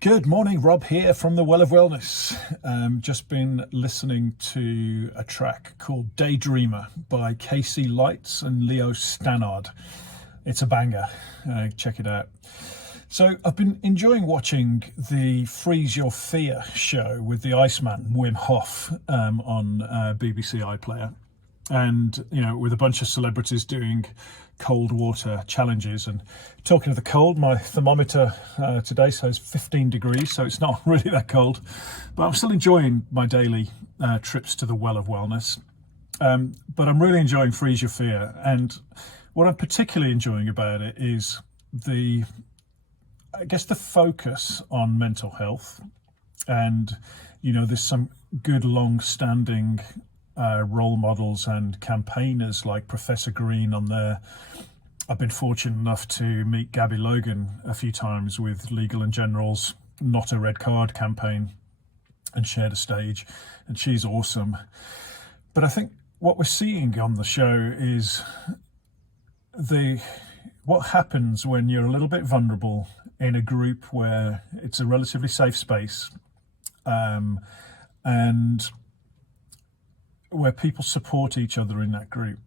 Good morning, Rob here from the Well of Wellness. Just been listening to a track called Daydreamer by Casey Lights and Leo Stannard. It's a banger, check it out. So I've been enjoying watching the Freeze Your Fear show with the Iceman, Wim Hof, on BBC iPlayer. And, you know, with a bunch of celebrities doing cold water challenges. And talking of the cold, my thermometer today says 15 degrees, so it's not really that cold. But I'm still enjoying my daily trips to the Well of Wellness. But I'm really enjoying Freeze Your Fear. And what I'm particularly enjoying about it is the focus on mental health. And, you know, there's some good long-standing role models and campaigners like Professor Green on there. I've been fortunate enough to meet Gabby Logan a few times with Legal and General's Not a Red Card campaign and shared a stage, and she's awesome. But I think what we're seeing on the show is what happens when you're a little bit vulnerable in a group where it's a relatively safe space, and where people support each other in that group.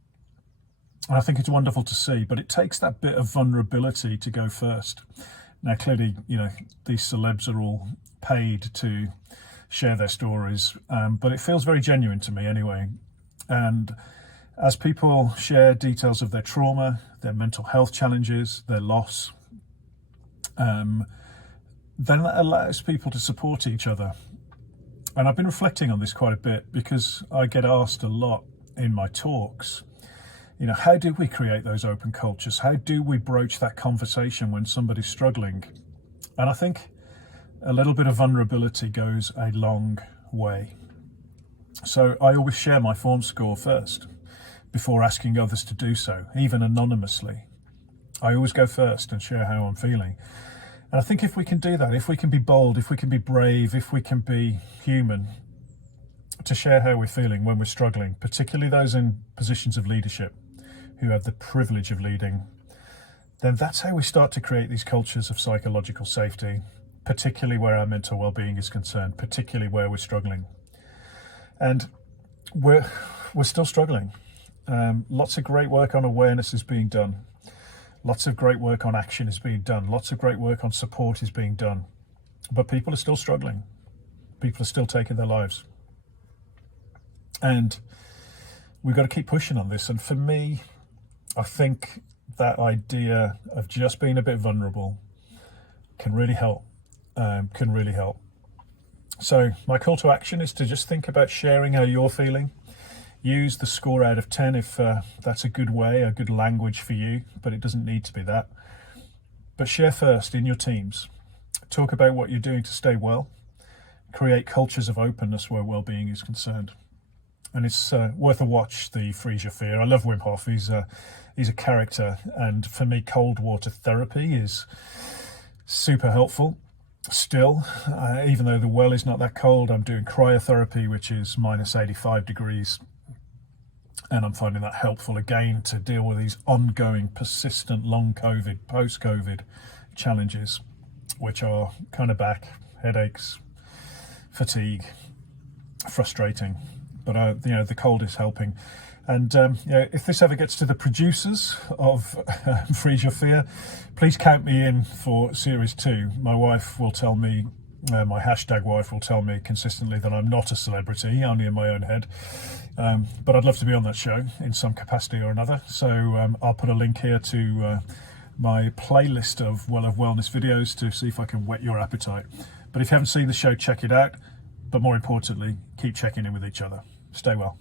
And I think it's wonderful to see, but it takes that bit of vulnerability to go first. Now, clearly, you know, these celebs are all paid to share their stories, but it feels very genuine to me anyway. And as people share details of their trauma, their mental health challenges, their loss, then that allows people to support each other. And I've been reflecting on this quite a bit because I get asked a lot in my talks, you know, how do we create those open cultures? How do we broach that conversation when somebody's struggling? And I think a little bit of vulnerability goes a long way. So I always share my form score first before asking others to do so, even anonymously. I always go first and share how I'm feeling. And I think if we can do that, if we can be bold, if we can be brave, if we can be human, to share how we're feeling when we're struggling, particularly those in positions of leadership who have the privilege of leading, then that's how we start to create these cultures of psychological safety, particularly where our mental well-being is concerned, particularly where we're struggling. And we're still struggling. Lots of great work on awareness is being done. Lots of great work on action is being done. Lots of great work on support is being done. But people are still struggling. People are still taking their lives. And we've got to keep pushing on this. And for me, I think that idea of just being a bit vulnerable can really help. So my call to action is to just think about sharing how you're feeling. Use the score out of 10 if that's a good way, a good language for you, but it doesn't need to be that. But share first in your teams. Talk about what you're doing to stay well. Create cultures of openness where well-being is concerned. And it's worth a watch, the Freeze Your Fear. I love Wim Hof. He's a character. And for me, cold water therapy is super helpful. Still, even though the well is not that cold, I'm doing cryotherapy, which is minus 85 degrees. And I'm finding that helpful again to deal with these ongoing, persistent, long COVID, post-COVID challenges, which are kind of back, headaches, fatigue, frustrating. But you know, the cold is helping. And you know, if this ever gets to the producers of Freeze Your Fear, please count me in for series 2. My wife will tell me, my hashtag wife will tell me consistently that I'm not a celebrity, only in my own head. But I'd love to be on that show in some capacity or another. So I'll put a link here to my playlist of Well of Wellness videos to see if I can whet your appetite. But if you haven't seen the show, check it out. But more importantly, keep checking in with each other. Stay well.